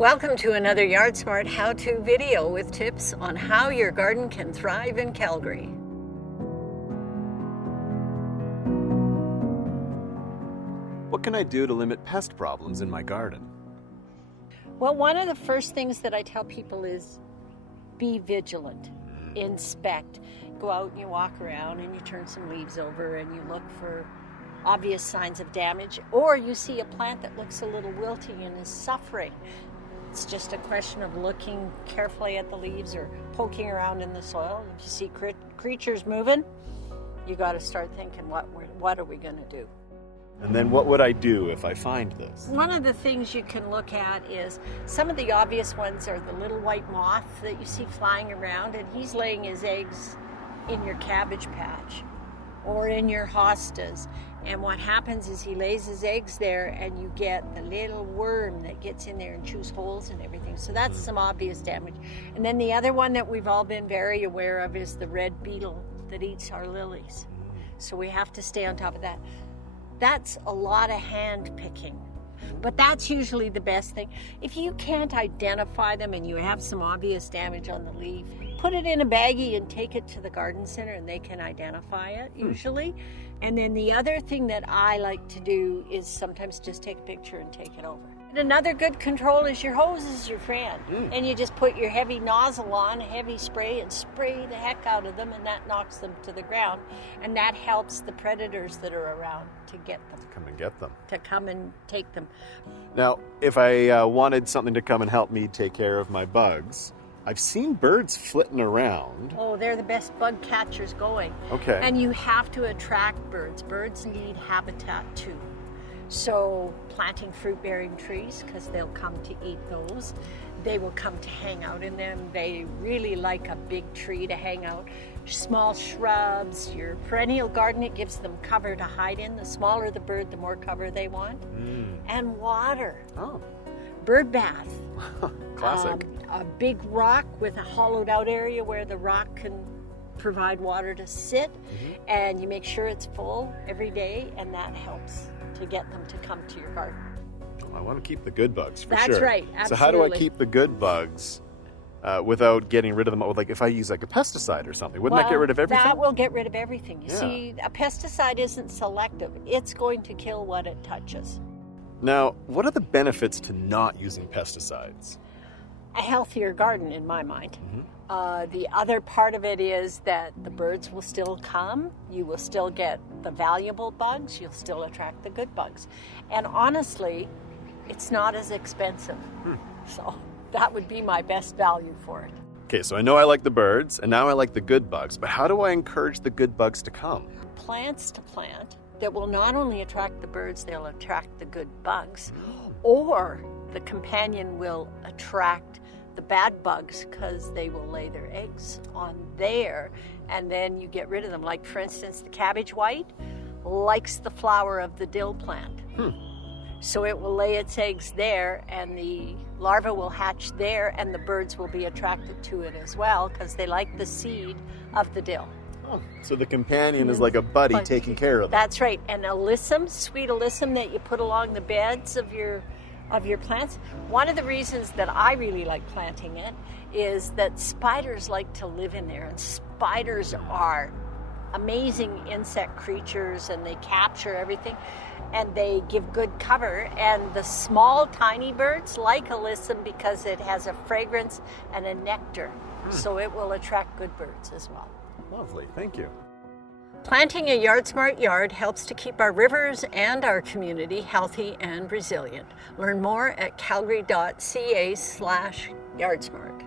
Welcome to another YardSmart how-to video with tips on how your garden can thrive in Calgary. What can I do to limit pest problems in my garden? Well, one of the first things that I tell people is be vigilant, inspect. Go out and you walk around and you turn some leaves over and you look for obvious signs of damage, or you see a plant that looks a little wilty and is suffering. It's just a question of looking carefully at the leaves or poking around in the soil. If you see creatures moving, you got to start thinking, what are we going to do? And then what would I do if I find this? One of the things you can look at is some of the obvious ones are the little white moth that you see flying around, and he's laying his eggs in your cabbage patch or in your hostas. And what happens is he lays his eggs there and you get the little worm that gets in there and chews holes and everything. So that's some obvious damage. And then the other one that we've all been very aware of is the red beetle that eats our lilies. So we have to stay on top of that. That's a lot of hand picking, but that's usually the best thing. If you can't identify them and you have some obvious damage on the leaf, put it in a baggie and take it to the garden center and they can identify it usually. And then the other thing that I like to do is sometimes just take a picture and take it over. And another good control is your hose is your friend. And you just put your heavy nozzle on, heavy spray, and spray the heck out of them, and that knocks them to the ground. And that helps the predators that are around to get them. Come and get them. To come and take them. Now, if I wanted something to come and help me take care of my bugs, I've seen birds flitting around. Oh, they're the best bug catchers going. Okay. And you have to attract birds. Birds need habitat too. So planting fruit-bearing trees, because they'll come to eat those. They will come to hang out in them. They really like a big tree to hang out. Small shrubs, your perennial garden, it gives them cover to hide in. The smaller the bird, the more cover they want. And water. Oh. Bird bath. Classic. A big rock with a hollowed out area where the rock can provide water to sit, and you make sure it's full every day, and that helps to get them to come to your garden. I want to keep the good bugs for That's sure. That's right, absolutely. So how do I keep the good bugs without getting rid of them? Like if I use like a pesticide or something, wouldn't that get rid of everything? That will get rid of everything. You see, a pesticide isn't selective. It's going to kill what it touches. Now, what are the benefits to not using pesticides? A healthier garden, in my mind. The other part of it is that the birds will still come. You will still get the valuable bugs. You'll still attract the good bugs. And honestly, it's not as expensive. So that would be my best value for it. Okay, so I know I like the birds, and now I like the good bugs, but how do I encourage the good bugs to come? Plants to plant that will not only attract the birds, they'll attract the good bugs, or the companion will attract the bad bugs because they will lay their eggs on there, and then you get rid of them. Like, for instance, the cabbage white likes the flower of the dill plant. So it will lay its eggs there, and the larva will hatch there, and the birds will be attracted to it as well because they like the seed of the dill. Oh, so the companion is like a buddy taking care of them. That's right. And alyssum, sweet alyssum that you put along the beds of your plants. One of the reasons that I really like planting it is that spiders like to live in there, and spiders are amazing insect creatures, and they capture everything, and they give good cover. And the small tiny birds like alyssum because it has a fragrance and a nectar, so it will attract good birds as well. Lovely, thank you. Planting a YardSmart yard helps to keep our rivers and our community healthy and resilient. Learn more at calgary.ca/YardSmart.